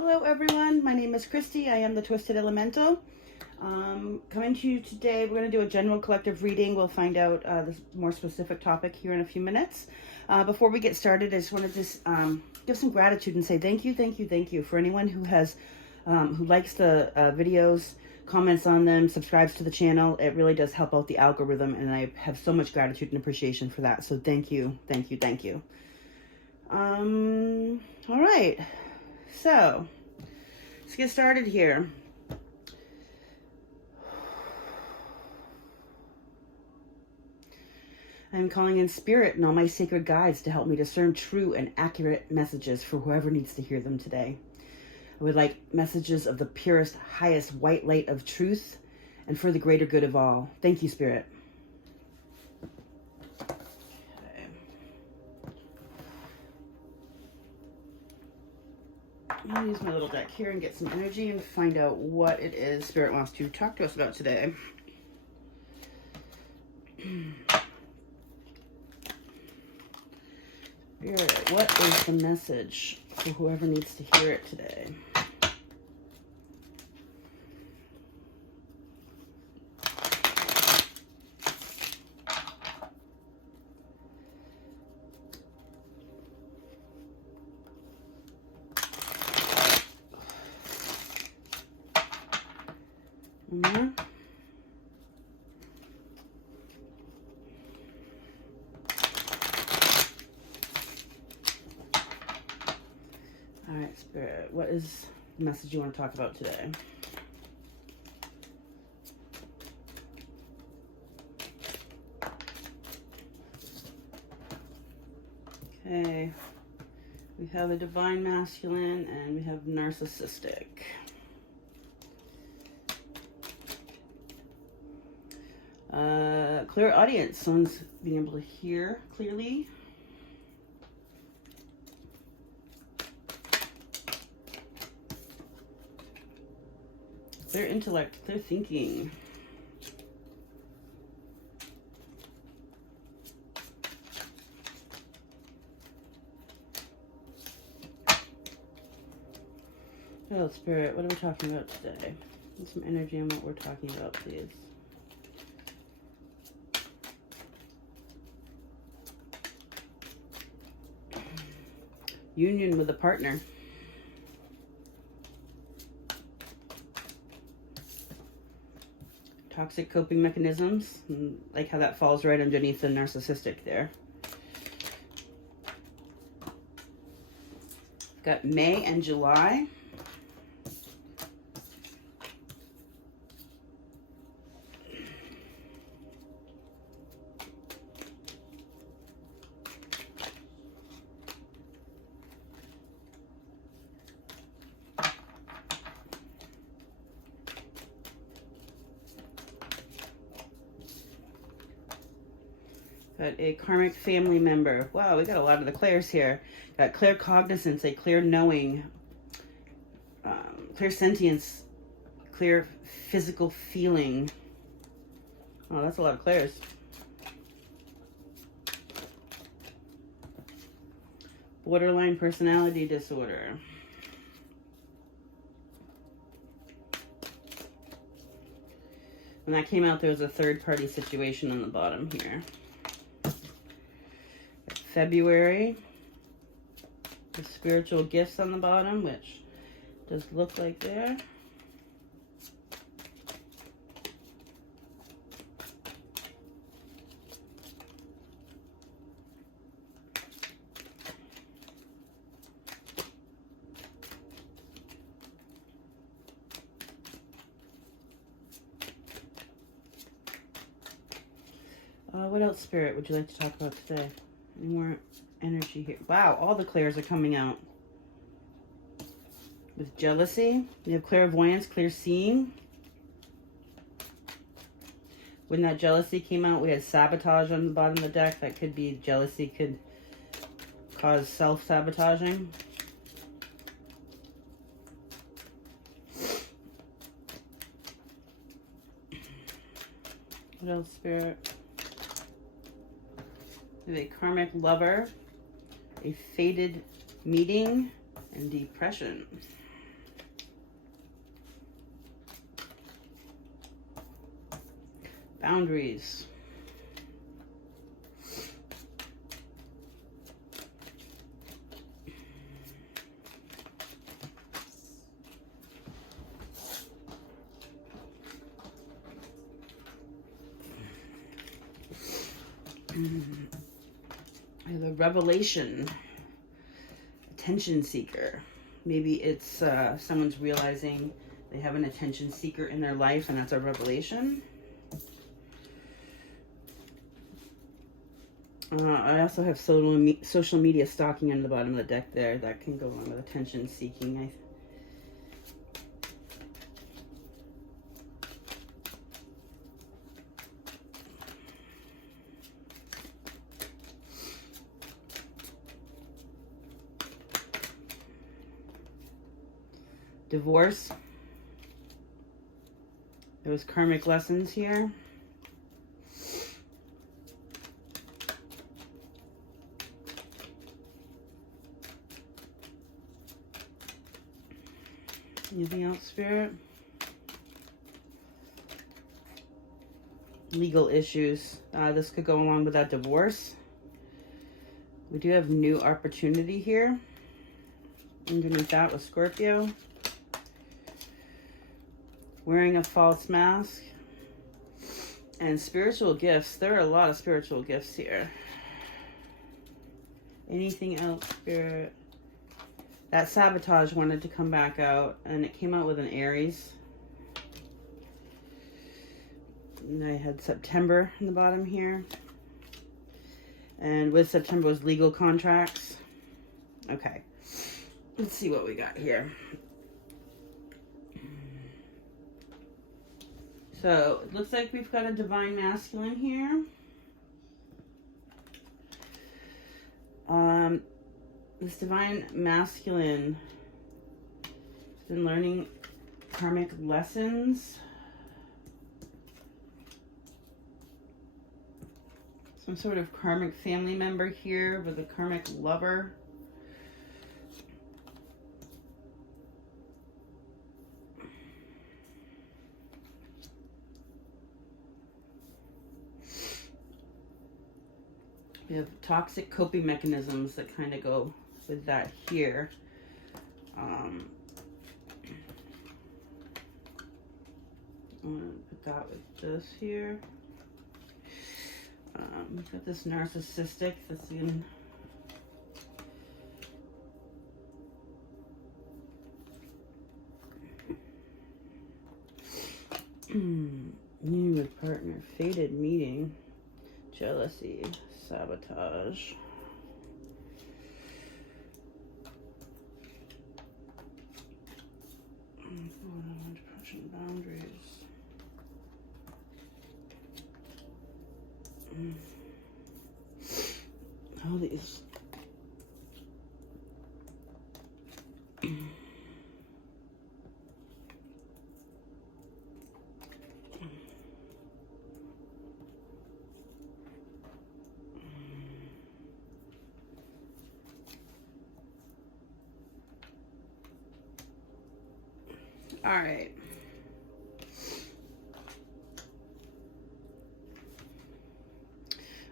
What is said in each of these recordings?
Hello everyone, my name is Christy. I am the Twisted Elemental. Coming to you today, we're going to do a general collective reading. We'll find out this more specific topic here in a few minutes. Before we get started, I just want to give some gratitude and say thank you for anyone who has who likes the videos, comments on them, subscribes to the channel. It really does help out the algorithm, and I have so much gratitude and appreciation for that. So thank you. All right. So, let's get started here. I'm calling in spirit and all my sacred guides to help me discern true and accurate messages for whoever needs to hear them today. I would like messages of the purest, highest white light of truth and for the greater good of all. Thank you, Spirit. I'm going to use my little deck here and get some energy and find out what it is Spirit wants to talk to us about today. Spirit, what is the message for whoever needs to hear it today? All right, Spirit, what is the message you want to talk about today? Okay, we have the divine masculine and we have narcissistic. Clear audience, someone's being able to hear clearly. Clear intellect, clear thinking. Oh, Spirit, what are we talking about today? Get some energy on what we're talking about, please. Union with a partner. Toxic coping mechanisms. Like how that falls right underneath the narcissistic there. Got May and July. Got a karmic family member. Wow, we got a lot of the clairs here. Got clear cognizance, a clear knowing, clear sentience, clear physical feeling. Oh, that's a lot of clairs. Borderline personality disorder. When that came out, there was a third-party situation on the bottom here. February, the spiritual gifts on the bottom, which does look like there. What else, Spirit, would you like to talk about today? Any more energy here? Wow, all the clairs are coming out. With jealousy, you have clairvoyance, clear seeing. When that jealousy came out, we had sabotage on the bottom of the deck. That could be jealousy, could cause self-sabotaging. What else, Spirit? We have a karmic lover, a fated meeting, and depression. Boundaries. The revelation. Attention seeker. Maybe it's someone's realizing they have an attention seeker in their life, and that's a revelation. I also have social media stalking on the bottom of the deck there. That can go along with attention seeking. Divorce. There was karmic lessons here. Anything else, Spirit? Legal issues. This could go along with that divorce. We do have new opportunity here. Underneath that was Scorpio. Wearing a false mask. And spiritual gifts. There are a lot of spiritual gifts here. Anything else, Spirit? That sabotage wanted to come back out, and it came out with an Aries. And I had September in the bottom here. And with September was legal contracts. Okay. Let's see what we got here. So, it looks like we've got a divine masculine here. This divine masculine has been learning karmic lessons. Some sort of karmic family member here with a karmic lover. We have toxic coping mechanisms that kind of go with that here. I'm going to put that with this here. We've got this narcissistic that's in meeting with partner, fated meeting, jealousy, sabotage. Depression, boundaries. All these. All right.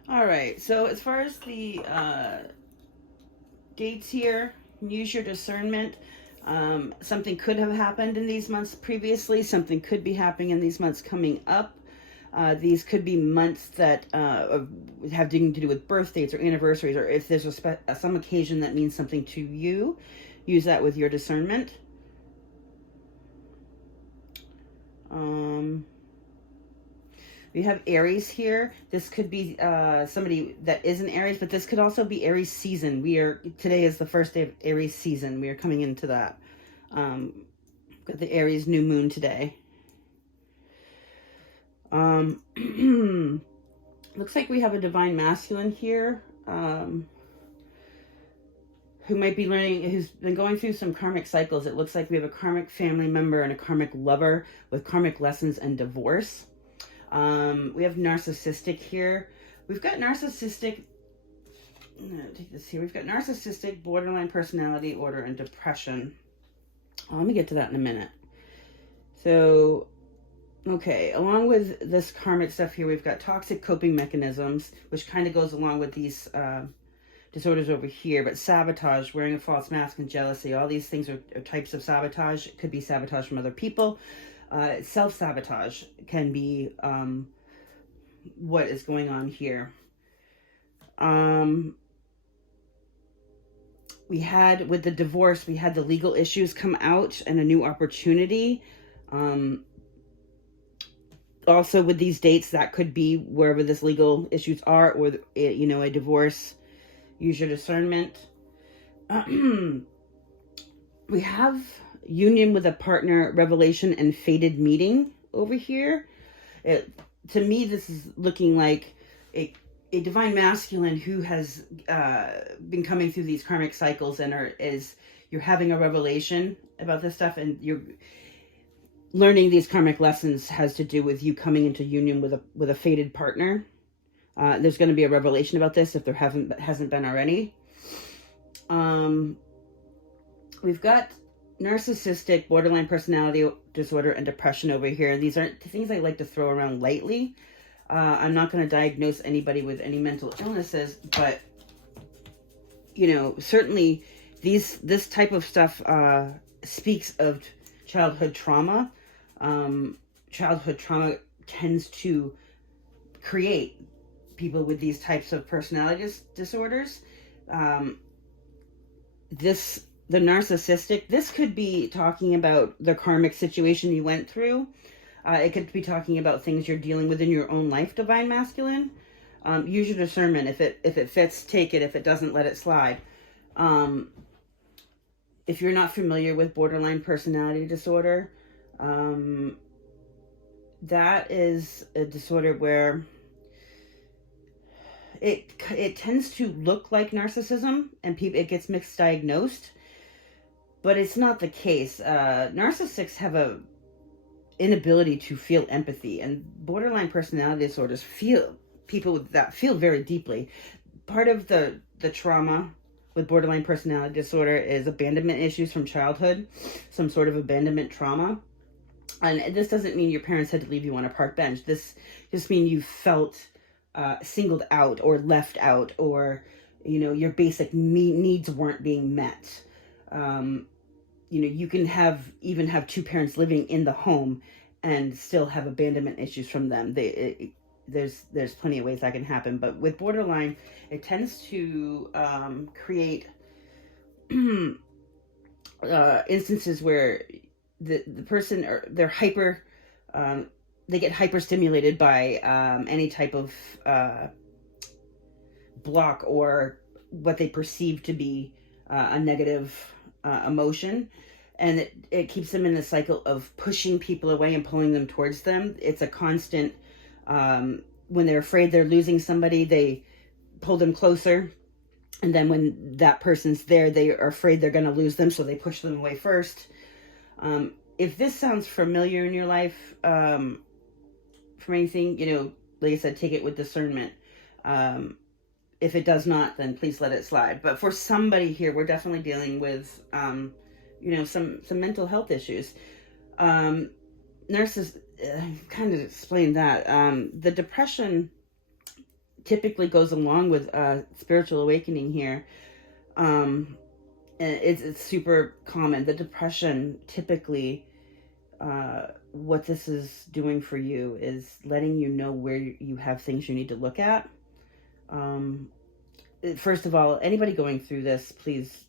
All right. So as far as the dates here, use your discernment. Something could have happened in these months previously. Something could be happening in these months coming up. These could be months that have to do with birthdays or anniversaries, or if there's some occasion that means something to you, use that with your discernment. We have Aries here. This could be somebody that is an Aries, but this could also be Aries season. Today is the first day of Aries season. We are coming into that. Got the Aries new moon today. Looks like we have a divine masculine here. Who might be learning, who's been going through some karmic cycles. It looks like we have a karmic family member and a karmic lover with karmic lessons and divorce. We have narcissistic here. We've got narcissistic, I'm gonna take this here. We've got narcissistic, borderline personality disorder, and depression. Let me get to that in a minute. So Okay, along with this karmic stuff here, we've got toxic coping mechanisms, which kind of goes along with these disorders over here. But sabotage, wearing a false mask, and jealousy, all these things are types of sabotage. It could be sabotage from other people. Self-sabotage can be what is going on here. We had, with the divorce, we had the legal issues come out and a new opportunity. Also with these dates, that could be wherever this legal issues are, or, a divorce. Use your discernment. We have union with a partner, revelation, and fated meeting over here. To me, this is looking like a divine masculine who has been coming through these karmic cycles, and you're having a revelation about this stuff, and you're learning these karmic lessons has to do with you coming into union with a fated partner. There's going to be a revelation about this if there hasn't been already. We've got narcissistic, borderline personality disorder, and depression over here. These aren't things I like to throw around lightly. I'm not going to diagnose anybody with any mental illnesses, but certainly this type of stuff speaks of childhood trauma. Childhood trauma tends to create people with these types of personality disorders. The narcissistic, this could be talking about the karmic situation you went through. It could be talking about things you're dealing with in your own life, divine masculine. Use your discernment. If it fits, take it. If it doesn't, let it slide. If you're not familiar with borderline personality disorder, that is a disorder where it tends to look like narcissism, and it gets misdiagnosed, but it's not the case. Narcissists have a inability to feel empathy, and borderline personality disorders people with that feel very deeply. Part of the trauma with borderline personality disorder is abandonment issues from childhood, some sort of abandonment trauma. And this doesn't mean your parents had to leave you on a park bench. This just means you felt singled out or left out, or your basic needs weren't being met. You can even have two parents living in the home and still have abandonment issues from them. There's plenty of ways that can happen, but with borderline, it tends to create instances where the person, or they're hyper, they get hyper stimulated by any type of block or what they perceive to be a negative emotion, and it keeps them in the cycle of pushing people away and pulling them towards them. It's a constant, when they're afraid they're losing somebody, they pull them closer, and then when that person's there, they are afraid they're going to lose them, so they push them away first. If this sounds familiar in your life, from anything, like I said, take it with discernment. If it does not, then please let it slide. But for somebody here, we're definitely dealing with, some mental health issues. Nurses kind of explained that. The depression typically goes along with spiritual awakening here. It's super common. The depression, typically, what this is doing for you is letting you know where you have things you need to look at. First of all, anybody going through this, please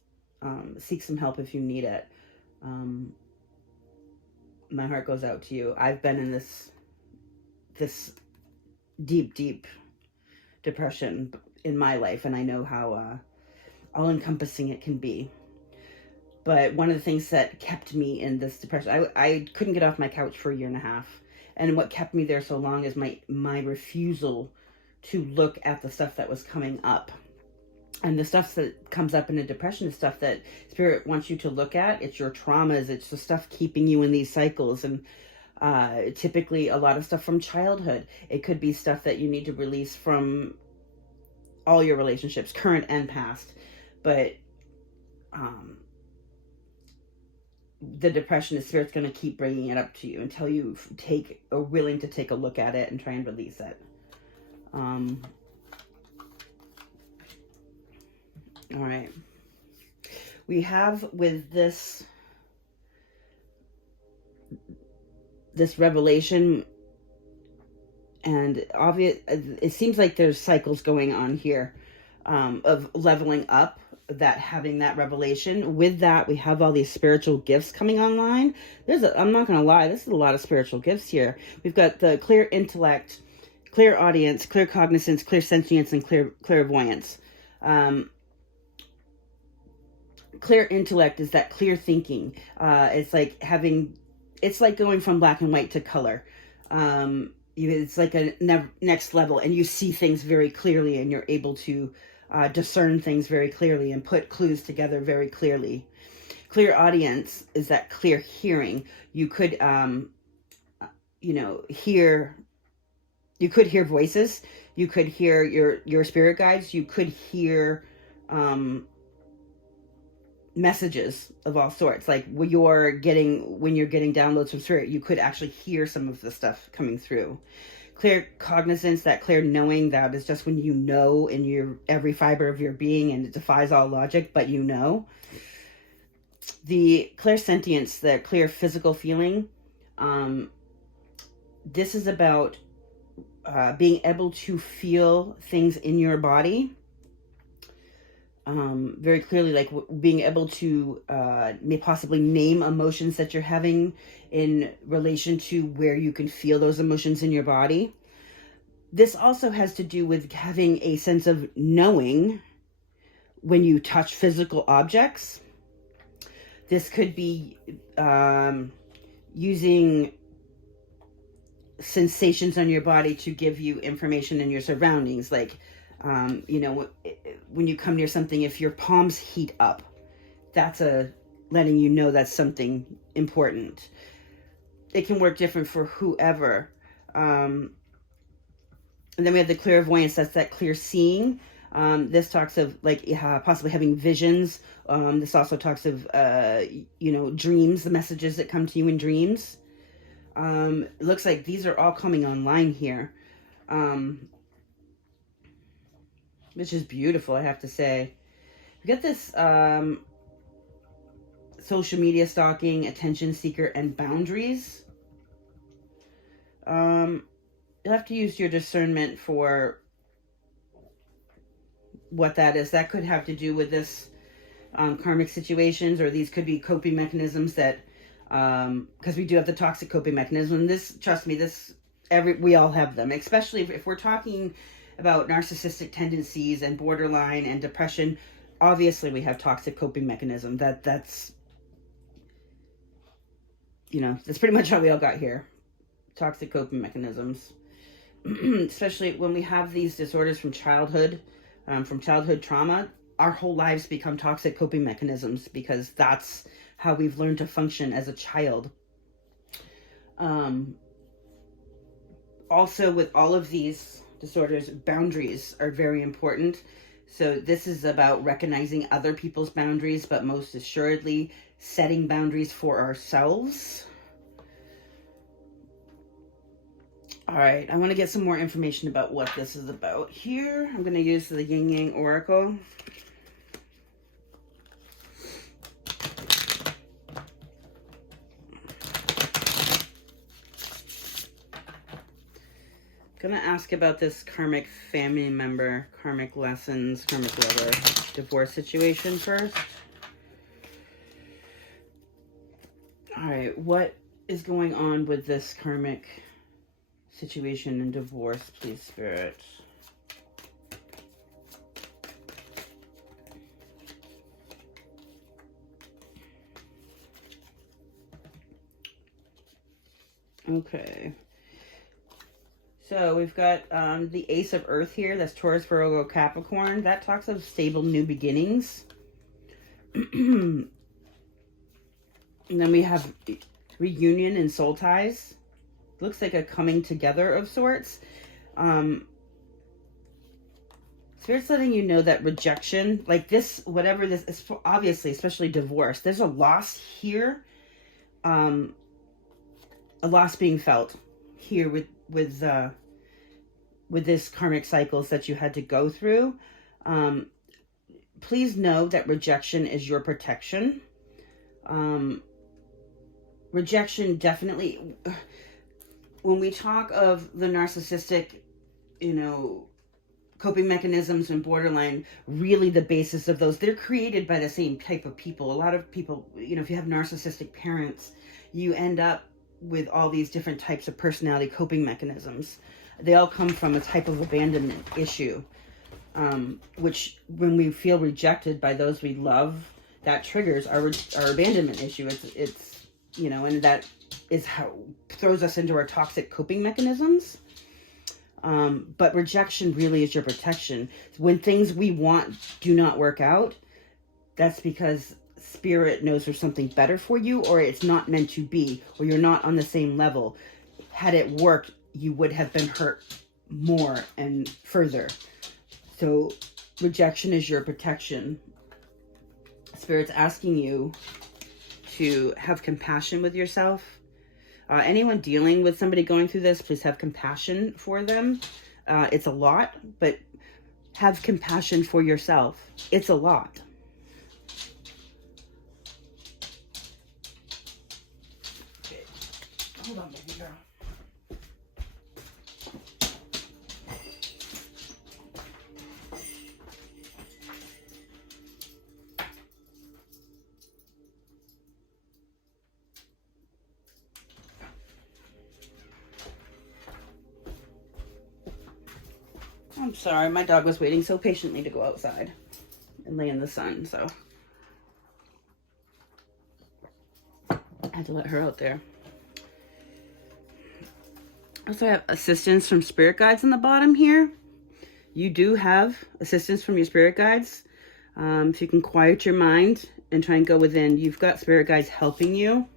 seek some help if you need it. My heart goes out to you. I've been in this deep depression in my life, and I know how all-encompassing it can be. But one of the things that kept me in this depression, I couldn't get off my couch for 1.5 years. And what kept me there so long is my refusal to look at the stuff that was coming up. And the stuff that comes up in a depression is stuff that Spirit wants you to look at. It's your traumas. It's the stuff keeping you in these cycles. And typically a lot of stuff from childhood. It could be stuff that you need to release from all your relationships, current and past. But the depression, the Spirit's going to keep bringing it up to you until you are willing to take a look at it and try and release it. All right. We have with this revelation, and obvious, it seems like there's cycles going on here of leveling up, that having that revelation. With that, we have all these spiritual gifts coming online. I'm not going to lie, this is a lot of spiritual gifts here. We've got the clear intellect, clear audience, clear cognizance, clear sentience, and clairvoyance. Clear intellect is that clear thinking. It's like going from black and white to color. It's like a next level, and you see things very clearly, and you're able to discern things very clearly and put clues together very clearly. Clear audience is that clear hearing. You could, hear. You could hear voices. You could hear your spirit guides. You could hear messages of all sorts. Like when you're getting downloads from spirit, you could actually hear some of the stuff coming through. Clear cognizance, that clear knowing, that is just when you know in your every fiber of your being, and it defies all logic, but you know. The clear sentience, the clear physical feeling. This is about being able to feel things in your body very clearly, like being able to possibly name emotions that you're having in relation to where you can feel those emotions in your body. This also has to do with having a sense of knowing when you touch physical objects. This could be using sensations on your body to give you information in your surroundings. Like, when you come near something, if your palms heat up, that's letting you know that's something important. It can work different for whoever. And then we have the clairvoyance, that's that clear seeing. This talks of possibly having visions. This also talks of, dreams, the messages that come to you in dreams. It looks like these are all coming online here. Which is beautiful, I have to say. We got this social media stalking, attention seeker, and boundaries. You'll have to use your discernment for what that is. That could have to do with this karmic situations, or these could be coping mechanisms that, because we do have the toxic coping mechanism. This, trust me, we all have them, especially if we're talking about narcissistic tendencies and borderline and depression. Obviously we have toxic coping mechanism. That's pretty much how we all got here. Toxic coping mechanisms. Especially when we have these disorders from childhood trauma, our whole lives become toxic coping mechanisms, because that's how we've learned to function as a child. Also, with all of these disorders, boundaries are very important. So this is about recognizing other people's boundaries, but most assuredly setting boundaries for ourselves. All right, I want to get some more information about what this is about here. I'm going to use the Yin Yang Oracle. Going to ask about this karmic family member, karmic lessons, karmic lover, divorce situation first. All right, what is going on with this karmic situation and divorce, please, Spirit? Okay. So we've got the Ace of Earth here. That's Taurus, Virgo, Capricorn. That talks of stable new beginnings. And then we have reunion and soul ties. Looks like a coming together of sorts. Spirit's letting you know that rejection, like this, whatever this is, obviously, especially divorce, there's a loss here a loss being felt here with this karmic cycles that you had to go through. Please know that rejection is your protection. Rejection definitely, when we talk of the narcissistic, coping mechanisms and borderline, really the basis of those, they're created by the same type of people. A lot of people, if you have narcissistic parents, you end up with all these different types of personality coping mechanisms. They all come from a type of abandonment issue, which when we feel rejected by those we love, that triggers our abandonment issue. It's and that is how throws us into our toxic coping mechanisms. But rejection really is your protection. When things we want do not work out, that's because spirit knows there's something better for you, or it's not meant to be, or you're not on the same level. Had it worked, you would have been hurt more and further. So rejection is your protection. Spirit's asking you to have compassion with yourself. Anyone dealing with somebody going through this, please have compassion for them. It's a lot, but have compassion for yourself. It's a lot. Okay. Hold on, baby girl. I'm sorry, my dog was waiting so patiently to go outside and lay in the sun, so I had to let her out there. Also, I have assistance from spirit guides on the bottom here. You do have assistance from your spirit guides. If you can quiet your mind and try and go within, you've got spirit guides helping you.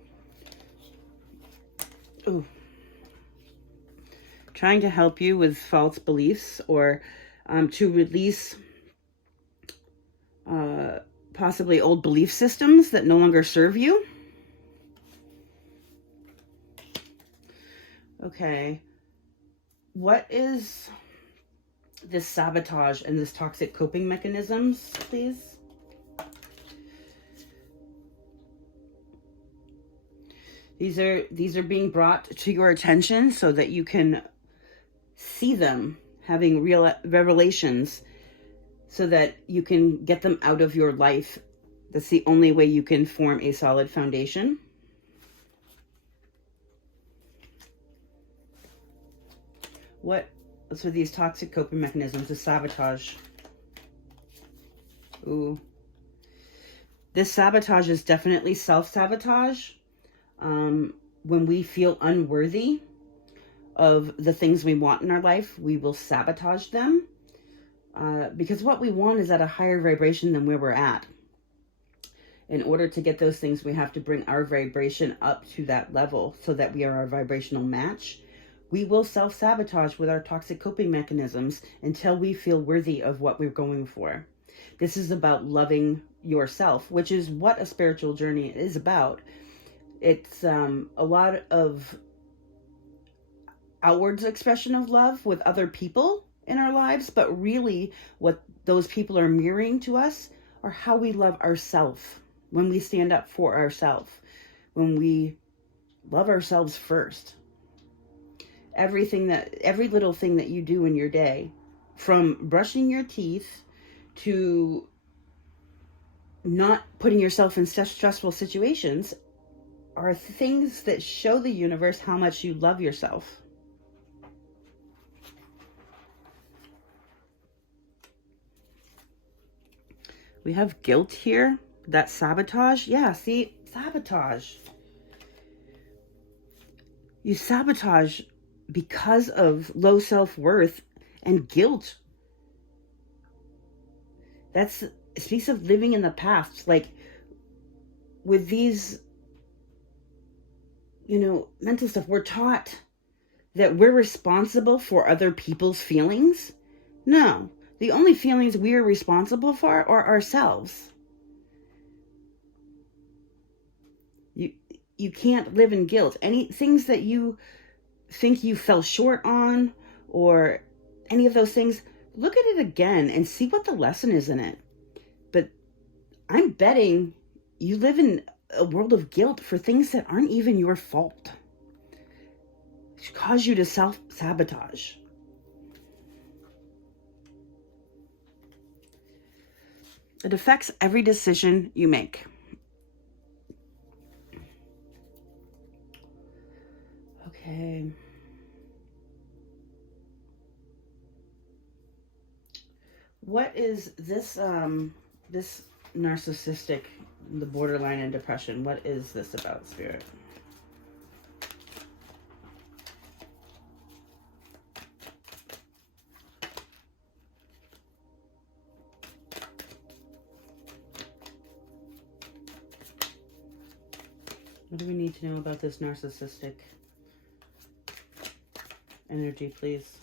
Ooh. Trying to help you with false beliefs, or to release possibly old belief systems that no longer serve you. Okay. What is this sabotage and this toxic coping mechanisms, please? These are being brought to your attention so that you can see them, having real revelations, so that you can get them out of your life. That's the only way you can form a solid foundation. What's with these toxic coping mechanisms, the sabotage? Ooh. This sabotage is definitely self-sabotage. When we feel unworthy of the things we want in our life, we will sabotage them, because what we want is at a higher vibration than where we're at. In order to get those things, we have to bring our vibration up to that level so that we are our vibrational match. We will self-sabotage with our toxic coping mechanisms until we feel worthy of what we're going for. This is about loving yourself, which is what a spiritual journey is about. It's a lot of outwards expression of love with other people in our lives, but really what those people are mirroring to us are how we love ourselves when we stand up for ourselves, when we love ourselves first. Every little thing that you do in your day, from brushing your teeth to not putting yourself in stressful situations, are things that show the universe how much you love yourself. We have guilt here. That sabotage. Yeah, see, sabotage. You sabotage because of low self-worth and guilt. It speaks of living in the past. Like with these, mental stuff, we're taught that we're responsible for other people's feelings. No, the only feelings we are responsible for are ourselves. you can't live in guilt. Any things that you think you fell short on, or any of those things, look at it again and see what the lesson is in it. But I'm betting you live in a world of guilt for things that aren't even your fault, which cause you to self-sabotage. It affects every decision you make. Okay. What is this this narcissistic, the borderline and depression? What is this about, Spirit? What do we need to know about this narcissistic energy, please?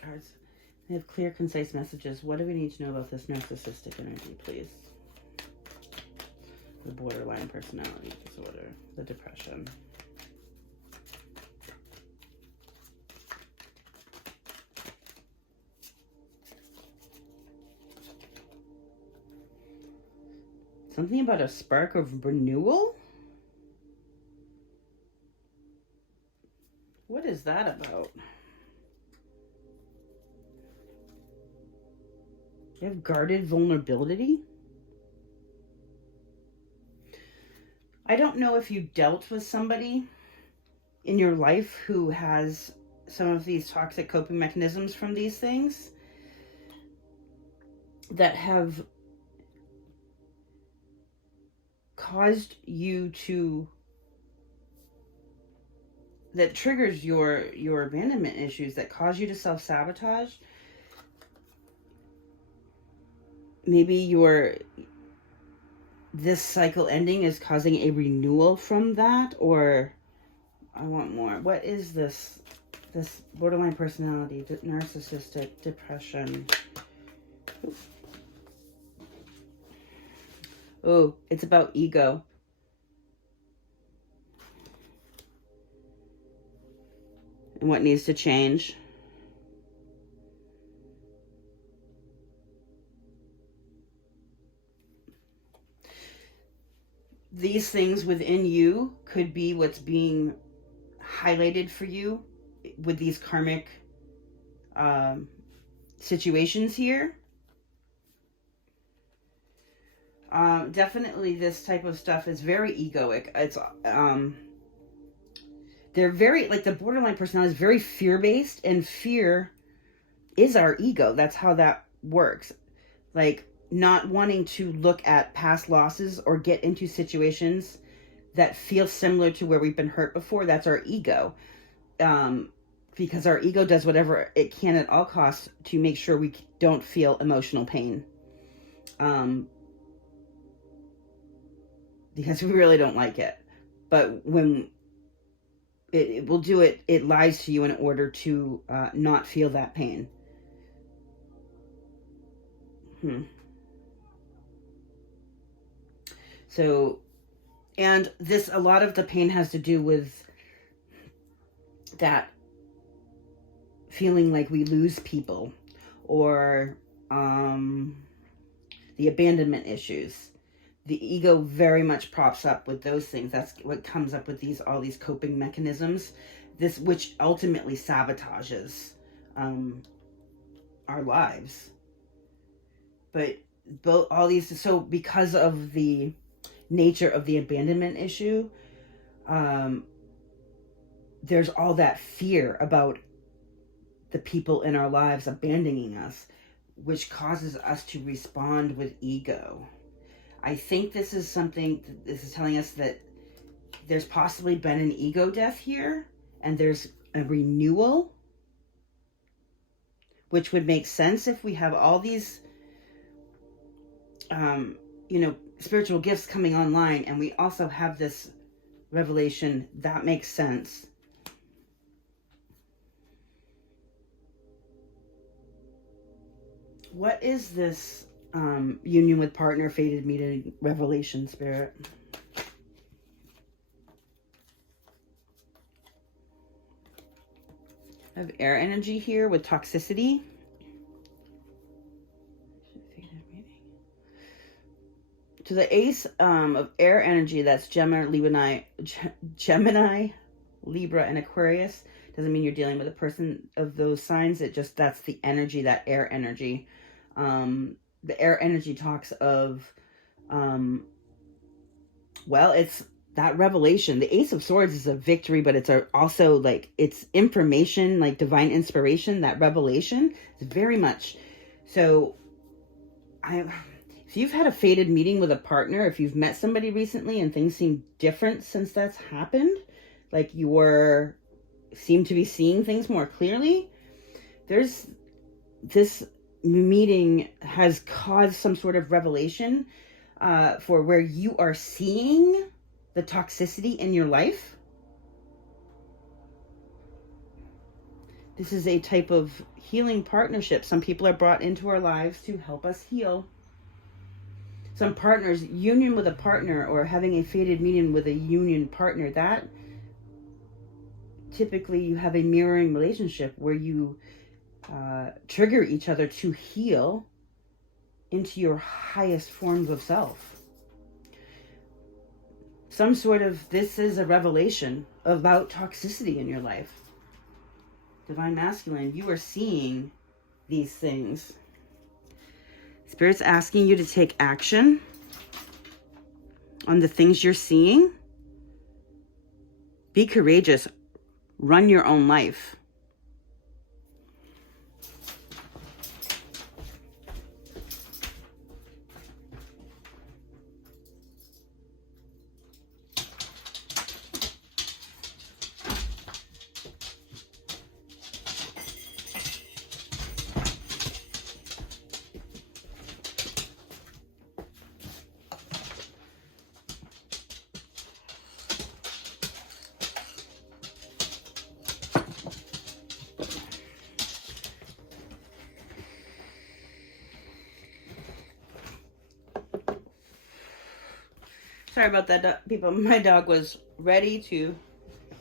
Cards. They have clear, concise messages. What do we need to know about this narcissistic energy, please? The borderline personality disorder, the depression. Something about a spark of renewal? What is that about? You have guarded vulnerability? I don't know if you dealt with somebody in your life who has some of these toxic coping mechanisms from these things that have caused you to, that triggers your abandonment issues, that cause you to self-sabotage. Maybe this cycle ending is causing a renewal from that, or I want more. What is this borderline personality, narcissistic, depression? Oh, it's about ego. And what needs to change. These things within you could be what's being highlighted for you with these karmic situations here. Definitely this type of stuff is very egoic. It's they're very, like, the borderline personality is very fear-based, and fear is our ego. That's how that works. Like, not wanting to look at past losses or get into situations that feel similar to where we've been hurt before. That's our ego. Because our ego does whatever it can at all costs to make sure we don't feel emotional pain. Because we really don't like it. But when it will do it, it lies to you in order to not feel that pain. So, and this, a lot of the pain has to do with that feeling like we lose people, or the abandonment issues. The ego very much props up with those things. That's what comes up with all these coping mechanisms, which ultimately sabotages our lives. But all these, so because of the nature of the abandonment issue, there's all that fear about the people in our lives abandoning us, which causes us to respond with ego. I think this is telling us that there's possibly been an ego death here, and there's a renewal, which would make sense if we have all these, spiritual gifts coming online, and we also have this revelation. That makes sense. What is this union with partner, fated meeting, revelation, Spirit? I have air energy here with toxicity. To the ace of air energy, that's Gemini, Libra, and Aquarius. Doesn't mean you're dealing with a person of those signs. It just, that's the energy, that air energy. The air energy talks of, well, it's that revelation. The Ace of Swords is a victory, but it's also like, it's information, like divine inspiration. That revelation is very much. So if you've had a fated meeting with a partner, if you've met somebody recently and things seem different since that's happened, like you seem to be seeing things more clearly, this meeting has caused some sort of revelation for where you are seeing the toxicity in your life. This is a type of healing partnership. Some people are brought into our lives to help us heal. Some partners, union with a partner or having a fated meeting with a union partner, that typically you have a mirroring relationship where you trigger each other to heal into your highest forms of self. Some sort of, this is a revelation about toxicity in your life. Divine Masculine, you are seeing these things. Spirit's asking you to take action on the things you're seeing. Be courageous. Run your own life. Sorry about that, people. My dog was ready to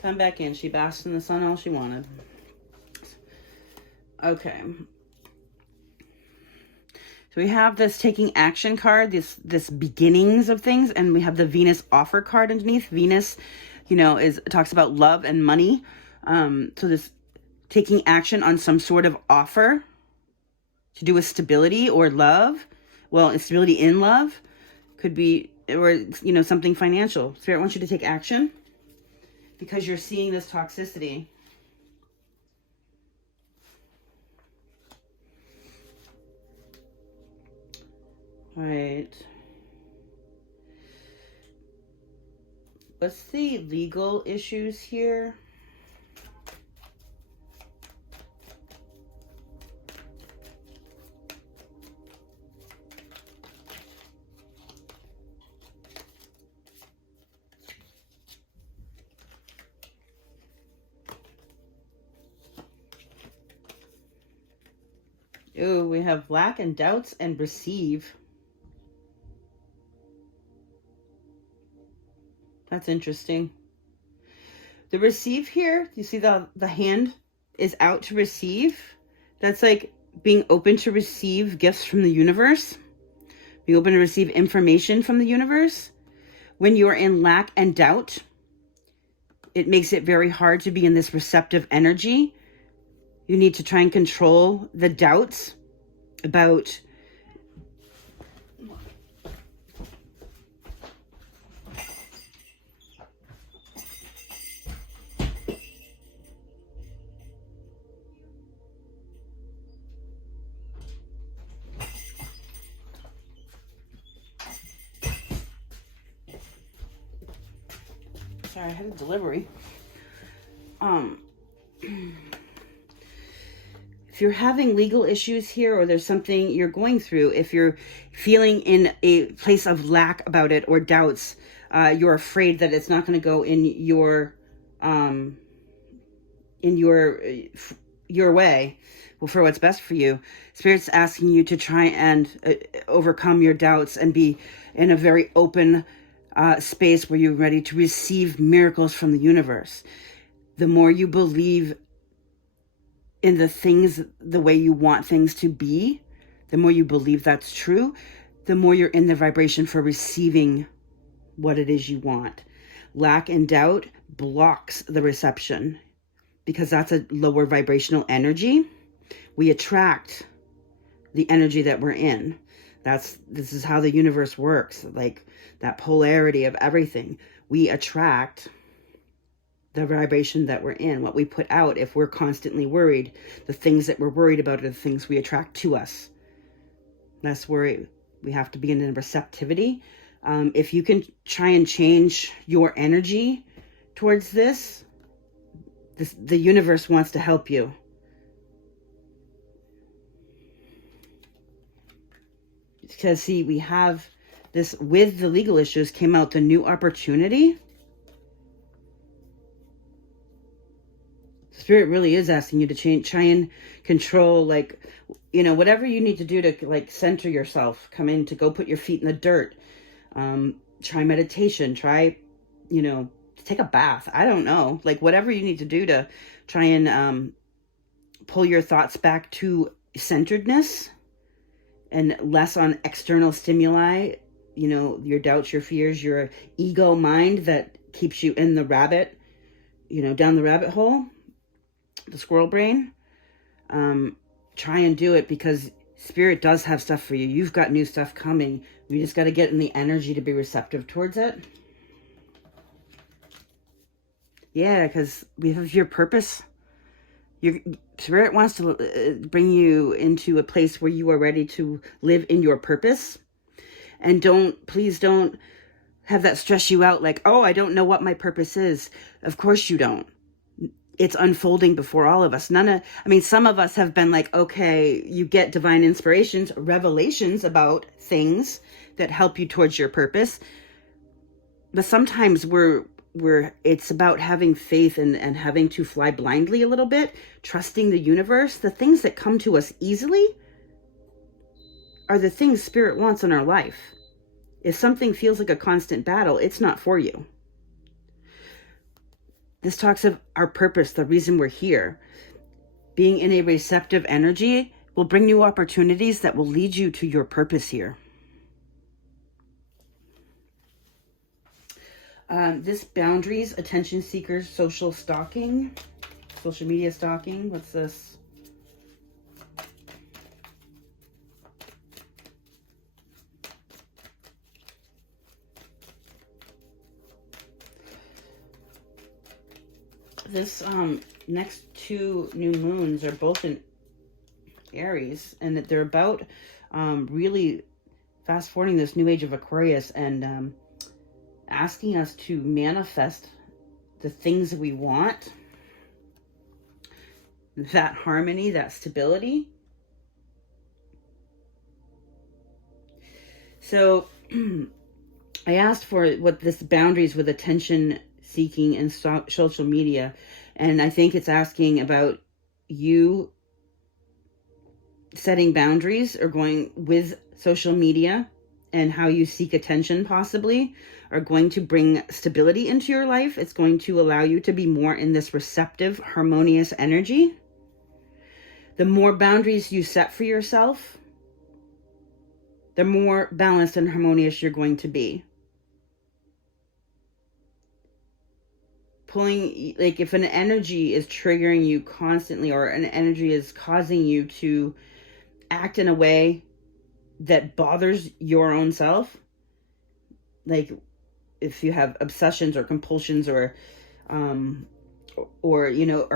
come back in. She basked in the sun all she wanted. Okay. So we have this taking action card, this beginnings of things, and we have the Venus offer card underneath. Venus, talks about love and money. So this taking action on some sort of offer to do with stability or love. Well, stability in love could be, or, something financial. Spirit wants you to take action because you're seeing this toxicity. All right. What's the legal issues here? Ooh, we have lack and doubts and receive. That's interesting. The receive here, you see the hand is out to receive. That's like being open to receive gifts from the universe. Be open to receive information from the universe. When you are in lack and doubt, it makes it very hard to be in this receptive energy. You need to try and control the doubts about sorry, I had a delivery. If you're having legal issues here, or there's something you're going through, if you're feeling in a place of lack about it or doubts, you're afraid that it's not going to go in your way. for what's best for you. Spirit's asking you to try and overcome your doubts and be in a very open space where you're ready to receive miracles from the universe. The more you believe in the things the way you want things to be, the more you believe that's true, the more you're in the vibration for receiving what it is you want. Lack and doubt blocks the reception because that's a lower vibrational energy. We attract the energy that we're in. This is how the universe works, like that polarity of everything. We attract the vibration that we're in, what we put out. If we're constantly worried, the things that we're worried about are the things we attract to us. That's where we have to be in receptivity. If you can try and change your energy towards this, the universe wants to help you. Because see, we have this, with the legal issues came out the new opportunity. Spirit really is asking you to try and control, like, whatever you need to do to like center yourself, come in, to go put your feet in the dirt, try meditation, try, take a bath. I don't know, like whatever you need to do to try and pull your thoughts back to centeredness and less on external stimuli, your doubts, your fears, your ego mind that keeps you in the rabbit, down the rabbit hole, the squirrel brain. Try and do it, because Spirit does have stuff for you. You've got new stuff coming. We just got to get in the energy to be receptive towards it. Yeah, because we have your purpose. Your Spirit wants to bring you into a place where you are ready to live in your purpose. And please don't have that stress you out, like, oh, I don't know what my purpose is. Of course you don't. It's unfolding before all of us. Some of us have been like, okay, you get divine inspirations, revelations about things that help you towards your purpose. But sometimes it's about having faith and having to fly blindly a little bit, trusting the universe. The things that come to us easily are the things Spirit wants in our life. If something feels like a constant battle, it's not for you. This talks of our purpose, the reason we're here. Being in a receptive energy will bring new opportunities that will lead you to your purpose here. This boundaries, attention seekers, social media stalking. What's this? This next two new moons are both in Aries, and that they're about really fast forwarding this new age of Aquarius and asking us to manifest the things that we want, that harmony, that stability. So I asked for what this boundaries with attention seeking and social media, and I think it's asking about you setting boundaries or going with social media, and how you seek attention possibly are going to bring stability into your life. It's going to allow you to be more in this receptive, harmonious energy. The more boundaries you set for yourself, the more balanced and harmonious you're going to be. Like if an energy is triggering you constantly, or an energy is causing you to act in a way that bothers your own self, like if you have obsessions or compulsions or are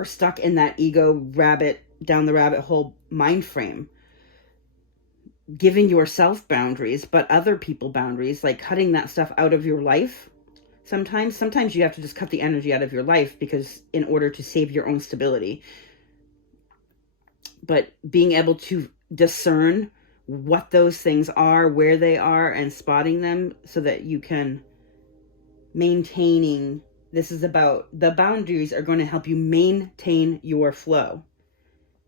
stuck in that ego down the rabbit hole mind frame, giving yourself boundaries, but other people boundaries, like cutting that stuff out of your life. Sometimes you have to just cut the energy out of your life because in order to save your own stability. But being able to discern what those things are, where they are, and spotting them so that you can this is about the boundaries are going to help you maintain your flow.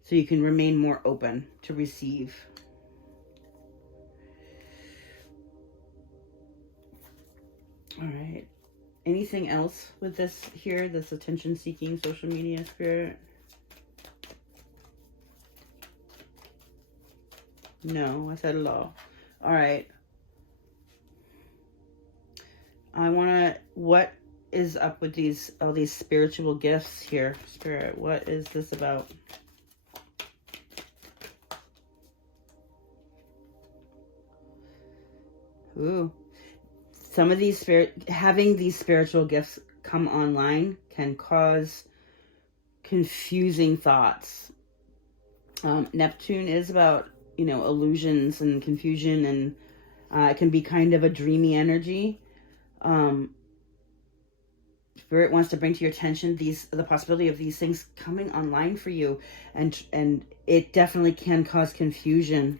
so you can remain more open to receive. All right. Anything else with this here, this attention-seeking social media spirit? No, I said it all. All right. What is up with all these spiritual gifts here, Spirit? What is this about? Ooh. Some of these having these spiritual gifts come online can cause confusing thoughts. Neptune is about, illusions and confusion, and it can be kind of a dreamy energy. Spirit wants to bring to your attention the possibility of these things coming online for you, and it definitely can cause confusion.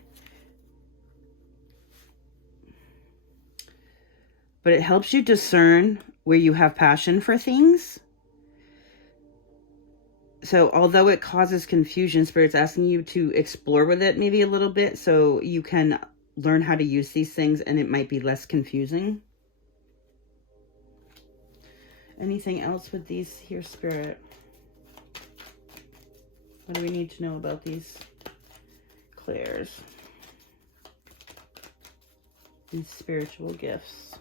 But it helps you discern where you have passion for things. So although it causes confusion, Spirit's asking you to explore with it maybe a little bit so you can learn how to use these things and it might be less confusing. Anything else with these here, Spirit? What do we need to know about these clairs? These spiritual gifts.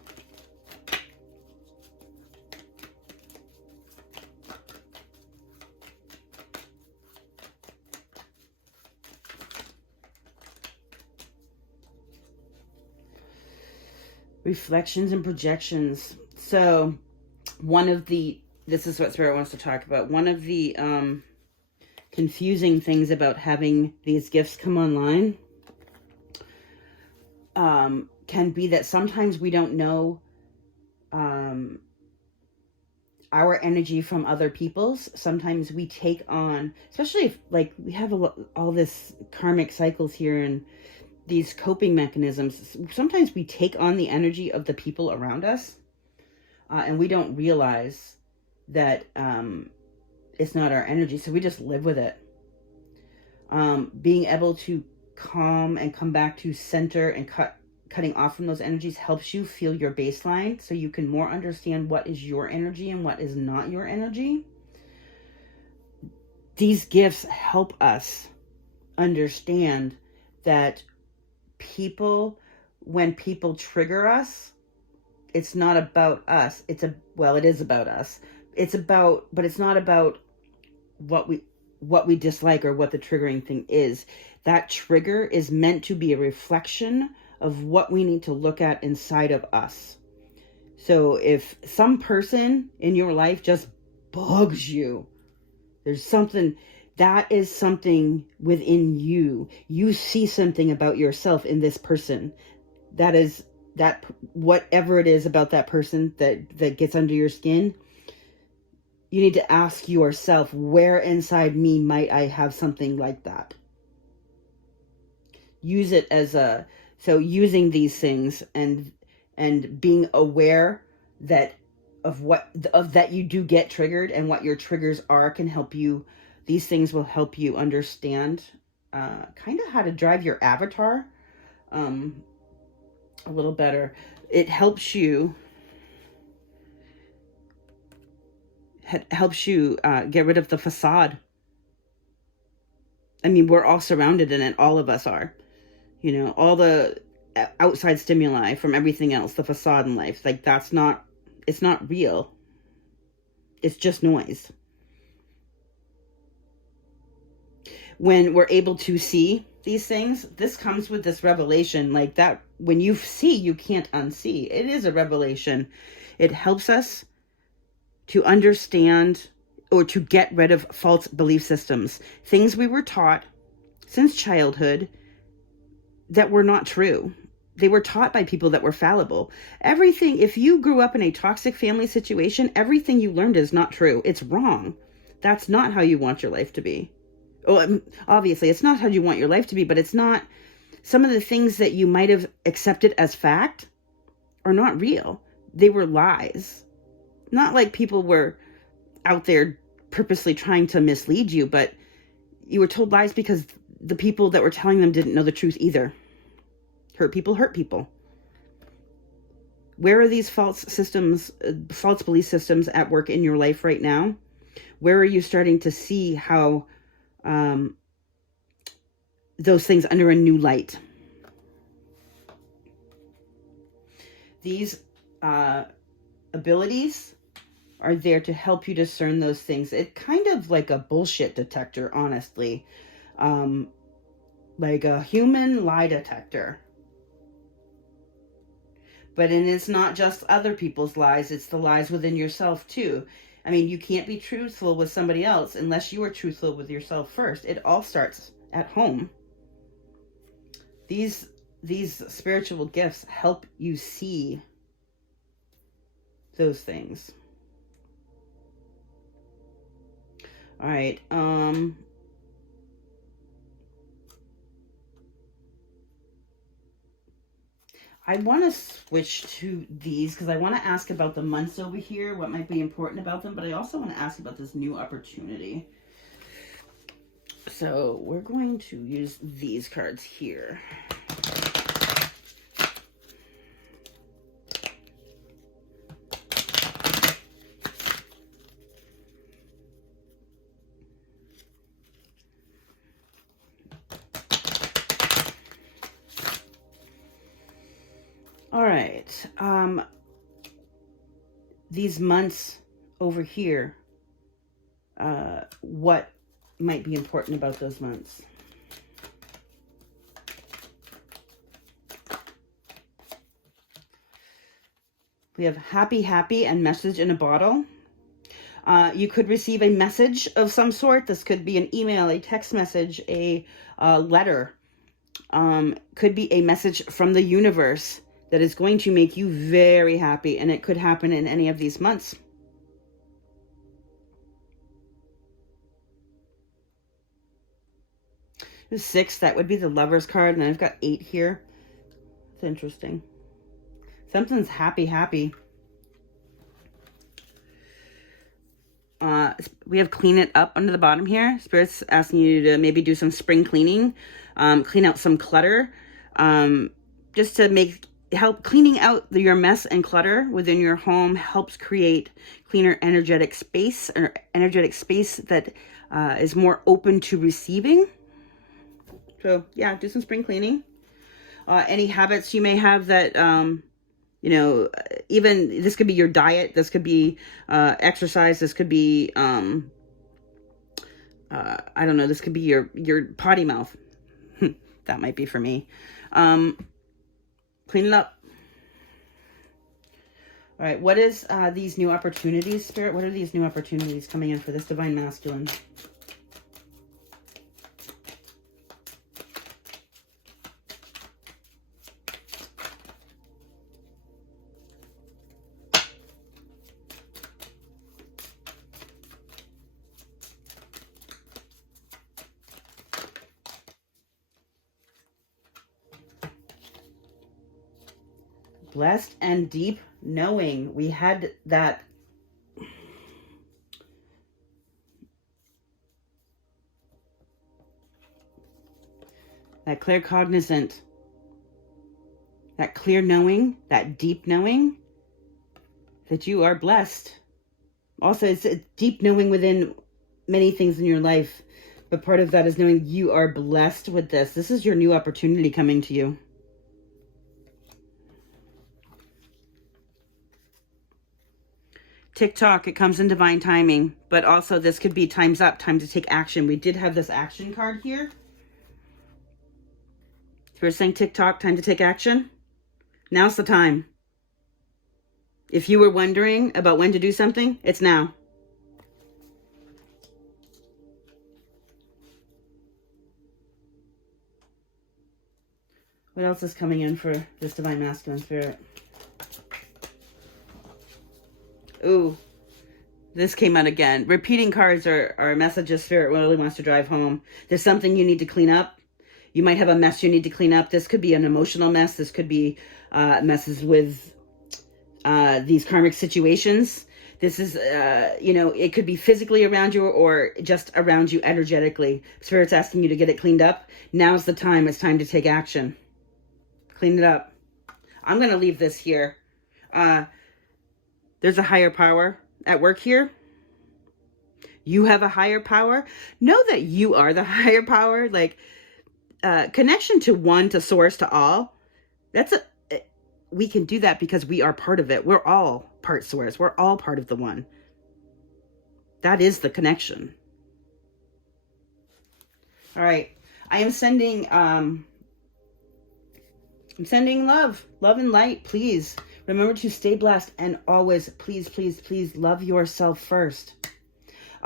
Reflections and projections. So this is what Spirit wants to talk about. One of the confusing things about having these gifts come online can be that sometimes we don't know our energy from other people's. Sometimes we take on, especially if we have all this karmic cycles here and these coping mechanisms, sometimes we take on the energy of the people around us, and we don't realize that it's not our energy, so we just live with it. Being able to calm and come back to center and cutting off from those energies helps you feel your baseline, so you can more understand what is your energy and what is not your energy. These gifts help us understand that when people trigger us, it's not about us. It is about us. But it's not about what we dislike or what the triggering thing is. That trigger is meant to be a reflection of what we need to look at inside of us. So if some person in your life just bugs you, there's something. That is something within you. You see something about yourself in this person. That whatever it is about that person that gets under your skin, you need to ask yourself, where inside me might I have something like that? Use it using these things and being aware that you do get triggered and what your triggers are can help you. These things will help you understand kind of how to drive your avatar a little better. It helps you get rid of the facade. I mean, we're all surrounded in it. All of us are. All the outside stimuli from everything else, the facade in life, it's not real. It's just noise. When we're able to see these things, this comes with this revelation, that when you see, you can't unsee. It is a revelation. It helps us to understand or to get rid of false belief systems, things we were taught since childhood that were not true. They were taught by people that were fallible. Everything, if you grew up in a toxic family situation, everything you learned is not true. It's wrong. That's not how you want your life to be. Well, obviously, it's not how you want your life to be, but it's not. Some of the things that you might have accepted as fact are not real. They were lies. Not like people were out there purposely trying to mislead you, but you were told lies because the people that were telling them didn't know the truth either. Hurt people hurt people. Where are these false systems, false belief systems at work in your life right now? Where are you starting to see how those things under a new light? These abilities are there to help you discern those things. It's kind of like a bullshit detector, honestly. Like a human lie detector. But it's not just other people's lies, it's the lies within yourself too. I mean, you can't be truthful with somebody else unless you are truthful with yourself first. It all starts at home. These spiritual gifts help you see those things. All right. I want to switch to these because I want to ask about the months over here, what might be important about them, but I also want to ask about this new opportunity. So we're going to use these cards here. All right. These months over here, what might be important about those months? We have happy, and message in a bottle. You could receive a message of some sort. This could be an email, a text message, a letter. Could be a message from the universe that is going to make you very happy, and it could happen in any of these months. The 6, that would be the Lover's card, and then I've got 8 here. It's interesting. Something's happy. We have clean it up under the bottom here. Spirit's asking you to maybe do some spring cleaning, clean out some clutter, just to help cleaning out your mess and clutter within your home helps create cleaner energetic space, or energetic space that is more open to receiving. So yeah, do some spring cleaning. Any habits you may have that, even this could be your diet, this could be exercise, this could be, I don't know, this could be your potty mouth. That might be for me. Clean it up. All right, what is these new opportunities, Spirit? What are these new opportunities coming in for this Divine Masculine? Blessed and deep knowing. We had that clear cognizant, that clear knowing, that deep knowing that you are blessed. Also, it's a deep knowing within many things in your life, but part of that is knowing you are blessed with this. This is your new opportunity coming to you. TikTok, it comes in divine timing, but also this could be time's up, time to take action. We did have this action card here. We're saying TikTok, time to take action. Now's the time. If you were wondering about when to do something, it's now. What else is coming in for this Divine Masculine Spirit? Ooh, this came out again. Repeating cards are a message of Spirit really wants to drive home. There's something you need to clean up. You might have a mess you need to clean up. This could be an emotional mess. This could be messes with these karmic situations This is, you know, it could be physically around you or just around you energetically. Spirit's asking you to get it cleaned up. Now's the time. It's time to take action. Clean it up. I'm going to leave this here. There's a higher power at work here. You have a higher power. Know that you are the higher power. Like, connection to one, to source, to all. We can do that because we are part of it. We're all part source. We're all part of the one. That is the connection. All right. I am sending, I'm sending love and light. Please remember to stay blessed and always, please, please, please love yourself first.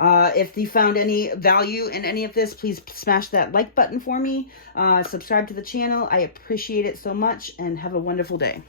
If you found any value in any of this, please smash that like button for me. Subscribe to the channel. I appreciate it so much, and have a wonderful day.